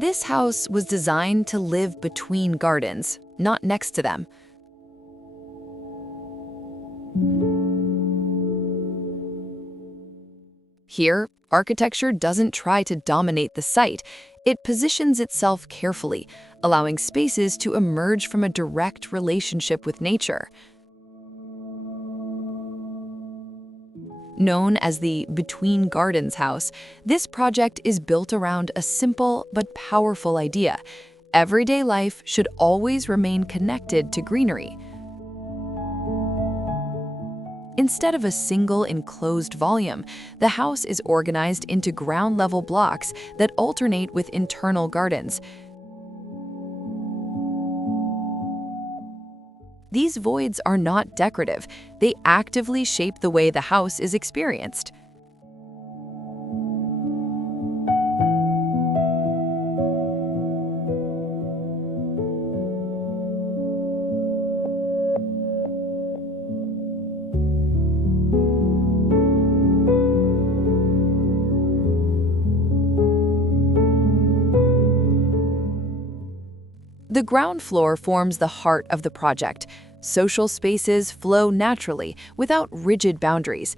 This house was designed to live between gardens, not next to them. Here, architecture doesn't try to dominate the site. It positions itself carefully, allowing spaces to emerge from a direct relationship with nature. Known as the Between Gardens house, this project is built around a simple but powerful idea. Everyday life should always remain connected to greenery. Instead of a single enclosed volume, the house is organized into ground-level blocks that alternate with internal gardens. These voids are not decorative. They actively shape the way the house is experienced. The ground floor forms the heart of the project. Social spaces flow naturally, without rigid boundaries.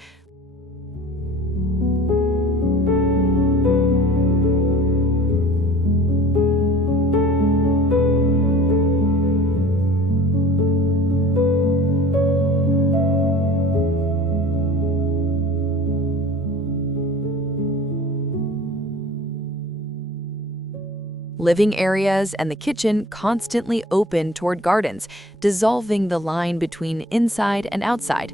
Living areas and the kitchen constantly open toward gardens, dissolving the line between inside and outside.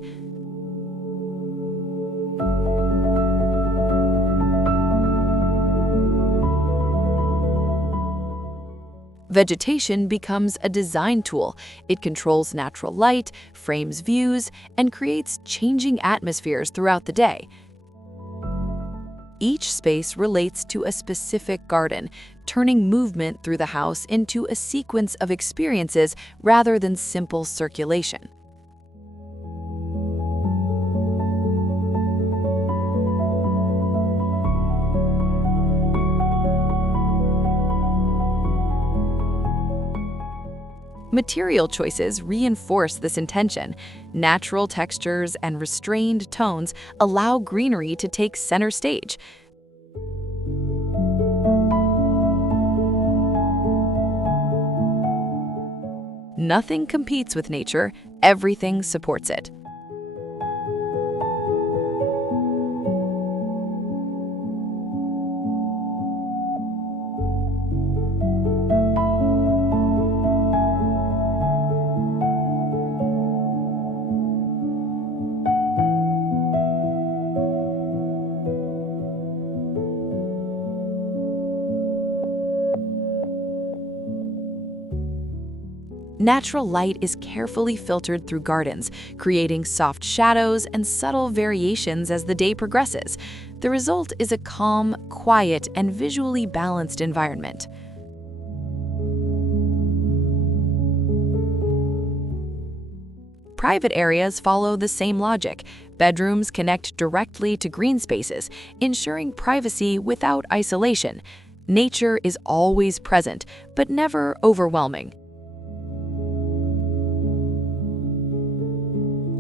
Vegetation becomes a design tool. It controls natural light, frames views, and creates changing atmospheres throughout the day. Each space relates to a specific garden, turning movement through the house into a sequence of experiences rather than simple circulation. Material choices reinforce this intention. Natural textures and restrained tones allow greenery to take center stage. Nothing competes with nature, everything supports it. Natural light is carefully filtered through gardens, creating soft shadows and subtle variations as the day progresses. The result is a calm, quiet, and visually balanced environment. Private areas follow the same logic. Bedrooms connect directly to green spaces, ensuring privacy without isolation. Nature is always present, but never overwhelming.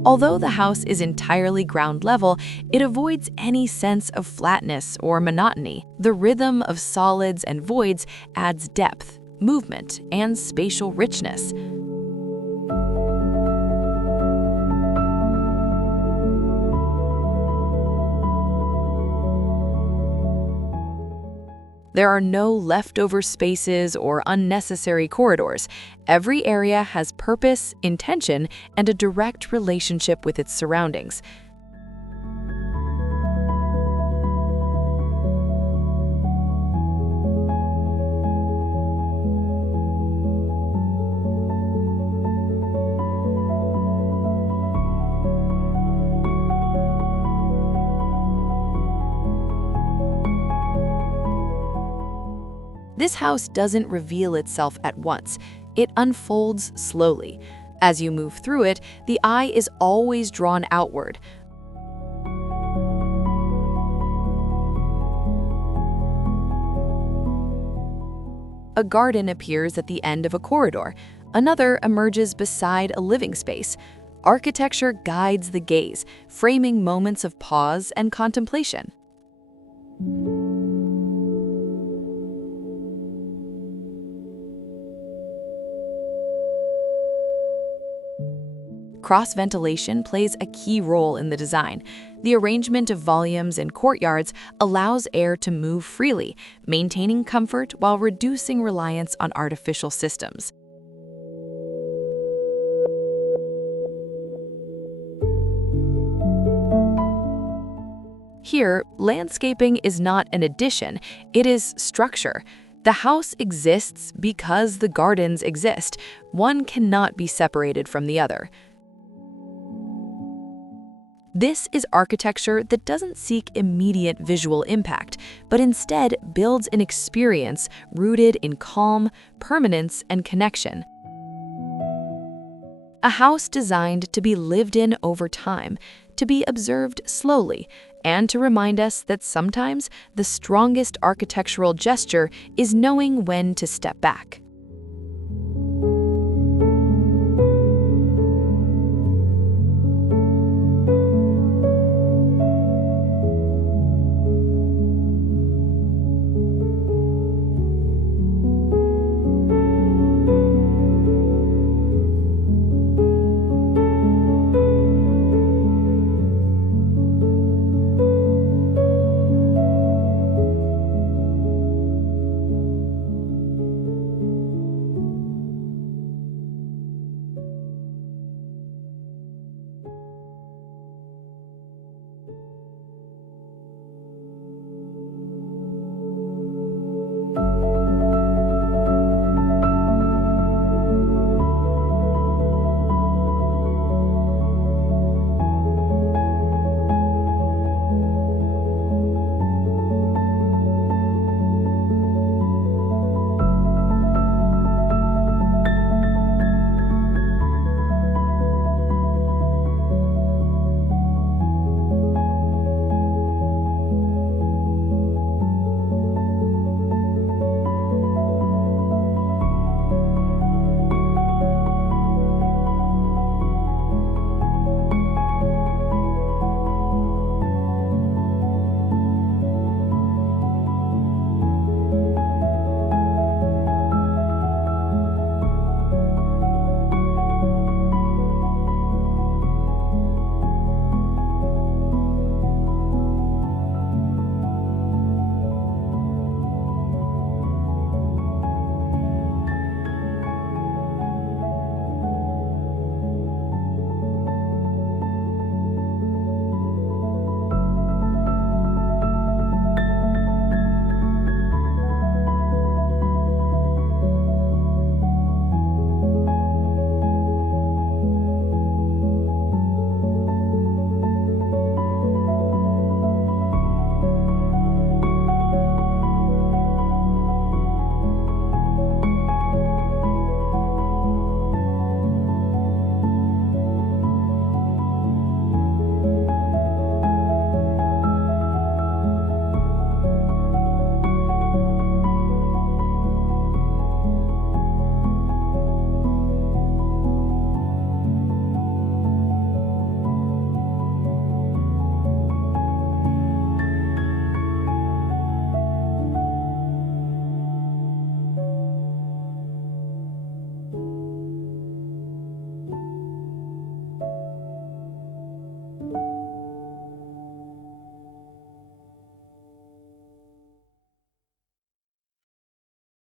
Although the house is entirely ground level, it avoids any sense of flatness or monotony. The rhythm of solids and voids adds depth, movement, and spatial richness. There are no leftover spaces or unnecessary corridors. Every area has purpose, intention, and a direct relationship with its surroundings. This house doesn't reveal itself at once. It unfolds slowly. As you move through it, the eye is always drawn outward. a garden appears at the end of a corridor. Another emerges beside a living space. Architecture guides the gaze, framing moments of pause and contemplation. Cross-ventilation plays a key role in the design. The arrangement of volumes in courtyards allows air to move freely, maintaining comfort while reducing reliance on artificial systems. Here, landscaping is not an addition, it is structure. The house exists because the gardens exist. One cannot be separated from the other. This is architecture that doesn't seek immediate visual impact, but instead builds an experience rooted in calm, permanence, and connection. A house designed to be lived in over time, to be observed slowly, and to remind us that sometimes the strongest architectural gesture is knowing when to step back.